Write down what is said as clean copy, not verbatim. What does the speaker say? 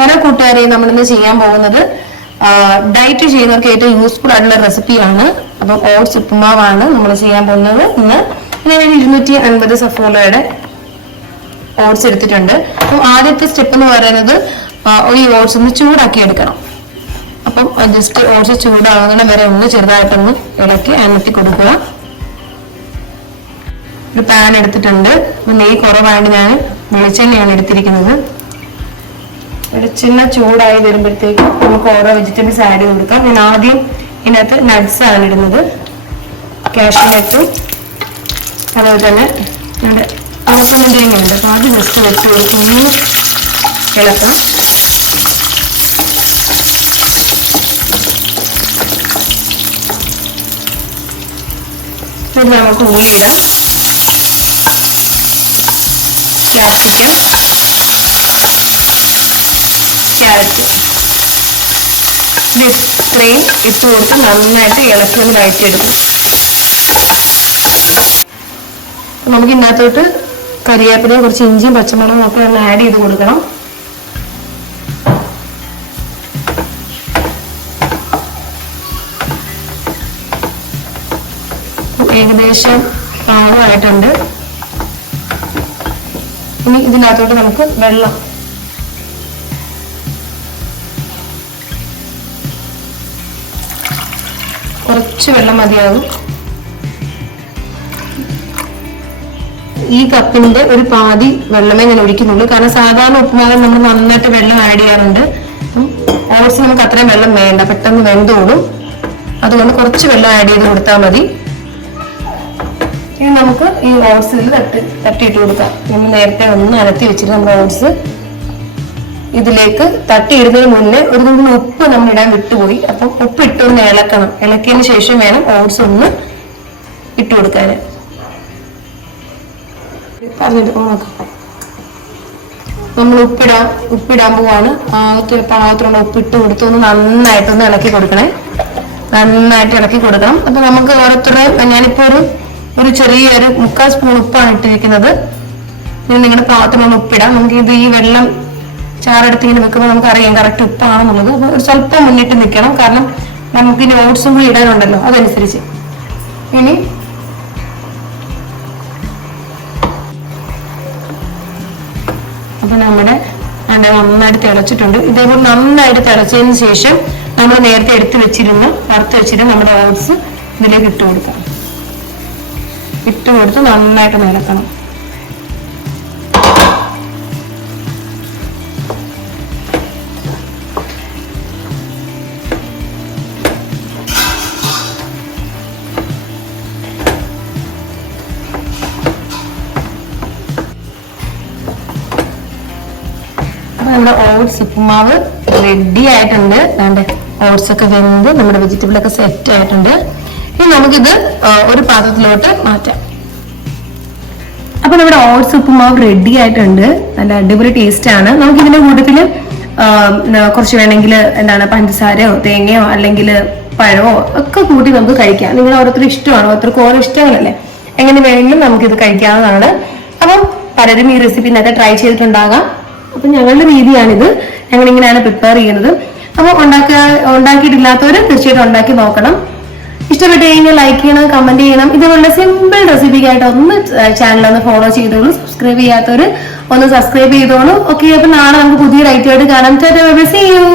Hello കൂട്ടുകാരെ, നമ്മളിന്ന് ചെയ്യാൻ പോകുന്നത് ഡയറ്റ് ചെയ്യുന്നവർക്ക് ഏറ്റവും യൂസ്ഫുൾ ആയിട്ടുള്ള റെസിപ്പിയാണ്. അപ്പം ഓട്സ് ഉപ്പുമാവാണ് നമ്മൾ ചെയ്യാൻ പോകുന്നത്. ഇന്ന് ഞാൻ 250 സഫോളയുടെ ഓട്സ് എടുത്തിട്ടുണ്ട്. അപ്പം ആദ്യത്തെ സ്റ്റെപ്പ് എന്ന് പറയുന്നത് ഈ ഓട്സ് ഒന്ന് ചൂടാക്കി എടുക്കണം. അപ്പം ജസ്റ്റ് ഓട്സ് ചൂടാകുന്ന വരെ ഒന്ന് ചെറുതായിട്ടൊന്ന് ഇളക്കി അമർത്തി കൊടുക്കുക. ഒരു പാൻ എടുത്തിട്ടുണ്ട്. നെയ്യ് കുറവായിട്ട് ഞാൻ വെളിച്ചെണ്ണയാണ് എടുത്തിരിക്കുന്നത്. വെളിച്ചെണ്ണ ചൂടായി വരുമ്പോഴത്തേക്കും നമുക്ക് ഓരോ വെജിറ്റബിൾസ് ആഡ് ചെയ്ത് കൊടുക്കാം. ഞാൻ ആദ്യം ഇതിനകത്ത് നട്ട്സ് ആണ് ഇടുന്നത്. കാഷ്യൂ നട്ടും അതുപോലെ തന്നെ നമ്മുടെ കോക്കനട്ട് തേങ്ങയുണ്ട്. അപ്പോൾ അത് ജസ്റ്റ് വെച്ച് കൊടുക്കുന്നു, ഇളക്കാം. ഇത് നമുക്ക് ഉള്ളിയിടാം. ക്യാപ്സിക്കം, ക്യാരറ്റ്, ഇത് ഇത്രയും ഇട്ട് കൊടുത്ത് നന്നായിട്ട് ഇളക്കി ഒന്ന് വഴറ്റിയെടുക്കും. നമുക്ക് ഇതിനകത്തോട്ട് കറിവേപ്പിലയും കുറച്ച് ഇഞ്ചിയും പച്ചമുളകും ഒക്കെ ഒന്ന് ആഡ് ചെയ്ത് കൊടുക്കണം. ഏകദേശം പാകമായിട്ടുണ്ട്. ഇനി ഇതിനകത്തോട്ട് നമുക്ക് വെള്ളം കുറച്ച് വെള്ളം മതിയാകും. ഈ കപ്പിന്റെ ഒരു പാതി വെള്ളമേ ഞാൻ ഒഴിക്കുന്നുള്ളൂ. കാരണം സാധാരണ ഉപ്പുമാവിൽ നമ്മൾ നന്നായിട്ട് വെള്ളം ആഡ് ചെയ്യാറുണ്ട്. ഓട്സ് നമുക്ക് അത്രയും വെള്ളം വേണ്ട, പെട്ടെന്ന് വെന്തോളും. അതുകൊണ്ട് കുറച്ച് വെള്ളം ആഡ് ചെയ്ത് കൊടുത്താൽ മതി. ഇനി നമുക്ക് ഈ ഓട്സിൽ തട്ടിയിട്ട് കൊടുക്കാം. നമ്മൾ നേരത്തെ ഒന്ന് അനത്തി വെച്ചിട്ട് നമ്മുടെ ഓട്സ് ഇതിലേക്ക് തട്ടിയിടുന്നതിന് മുന്നേ ഒരു തുള്ളി ഉപ്പ് നമ്മൾ ഇടാൻ വിട്ടുപോയി. അപ്പം ഉപ്പ് ഇട്ടൊന്ന് ഇളക്കണം. ഇളക്കിയതിന് ശേഷം വേണം ഓട്സ് ഒന്ന് ഇട്ട് കൊടുക്കാൻ. പറഞ്ഞിട്ട് നോക്കാം. നമ്മൾ ഉപ്പിടാൻ പോവാണ്. പാകത്തിലുള്ള ഉപ്പിട്ട് കൊടുത്ത് ഒന്ന് നന്നായിട്ടൊന്ന് ഇളക്കി കൊടുക്കണേ. നന്നായിട്ട് ഇളക്കി കൊടുക്കണം. അപ്പൊ നമുക്ക് ഓരോരുത്തരുടെയും ഞാനിപ്പോ ഒരു ചെറിയൊരു 3/4 സ്പൂൺ ഉപ്പാണ് ഇട്ടിരിക്കുന്നത്. ഇനി നിങ്ങളുടെ പാകത്തിനുള്ള ഉപ്പിടാം. നമുക്ക് ഇത് ഈ വെള്ളം ചാറെടുത്ത് ഇങ്ങനെ വെക്കുമ്പോൾ നമുക്ക് അറിയാം കറക്റ്റ് ഉപ്പാണെന്നുള്ളത്. അപ്പൊ ഒരു സ്വല്പം മുന്നിട്ട് നിൽക്കണം. കാരണം നമുക്ക് ഇനി ഓട്സും കൂടി ഇടാനുണ്ടല്ലോ, അതനുസരിച്ച്. ഇനി അപ്പൊ നമ്മുടെ നന്നായിട്ട് തിളച്ചിട്ടുണ്ട്. ഇതേപോലെ നന്നായിട്ട് തിളച്ചതിന് ശേഷം നമ്മൾ നേരത്തെ വറുത്ത് വെച്ചിരുന്ന നമ്മുടെ ഓട്സ് ഇതിലേക്ക് ഇട്ട് കൊടുക്കാം. ഇട്ട് കൊടുത്ത് നന്നായിട്ട് നിലക്കണം. നമ്മുടെ ഓട്സ് ഉപ്പുമാവ് റെഡി ആയിട്ടുണ്ട്. നമ്മുടെ ഓട്സ് ഒക്കെ വെന്ത് നമ്മുടെ വെജിറ്റബിൾ ഒക്കെ സെറ്റ് ആയിട്ടുണ്ട്. ഇനി നമുക്കിത് ഒരു പാത്രത്തിലോട്ട് മാറ്റാം. അപ്പൊ നമ്മുടെ ഓട്സ് ഉപ്പുമാവ് റെഡി ആയിട്ടുണ്ട്. നല്ല അടിപൊളി ടേസ്റ്റ് ആണ്. നമുക്ക് ഇതിന്റെ കൂട്ടത്തിൽ കുറച്ച് വേണമെങ്കിൽ പഞ്ചസാരയോ തേങ്ങയോ അല്ലെങ്കിൽ പഴമോ ഒക്കെ കൂട്ടി നമുക്ക് കഴിക്കാം. നിങ്ങൾ ഓരോരുത്തരും ഇഷ്ടമാണ്, ഓരോരുത്തർക്ക് ഓരോ ഇഷ്ടങ്ങളല്ലേ. എങ്ങനെ വേണമെങ്കിലും നമുക്കിത് കഴിക്കാവുന്നതാണ്. അപ്പം പലരും ഈ റെസിപ്പി ഇന്നത്തെ ട്രൈ ചെയ്തിട്ടുണ്ടാകാം. അപ്പൊ ഞങ്ങളുടെ രീതിയാണിത്. ഞങ്ങൾ ഇങ്ങനെയാണ് പ്രിപ്പയർ ചെയ്യുന്നത്. അപ്പൊ ഉണ്ടാക്കിയിട്ടില്ലാത്തവര് തീർച്ചയായിട്ടും ഉണ്ടാക്കി നോക്കണം. ഇഷ്ടപ്പെട്ട് കഴിഞ്ഞാൽ ലൈക്ക് ചെയ്യണം, കമന്റ് ചെയ്യണം. ഇതുപോലെ സിമ്പിൾ റെസിപ്പിക്കായിട്ട് ഒന്ന് ചാനൽ ഒന്ന് ഫോളോ ചെയ്തോളൂ. സബ്സ്ക്രൈബ് ചെയ്യാത്തവര് ഒന്ന് സബ്സ്ക്രൈബ് ചെയ്തോളൂ. ഓക്കെ, അപ്പൊ നാളെ നമുക്ക് പുതിയ ഐറ്റമായിട്ട് കാണാം. See you.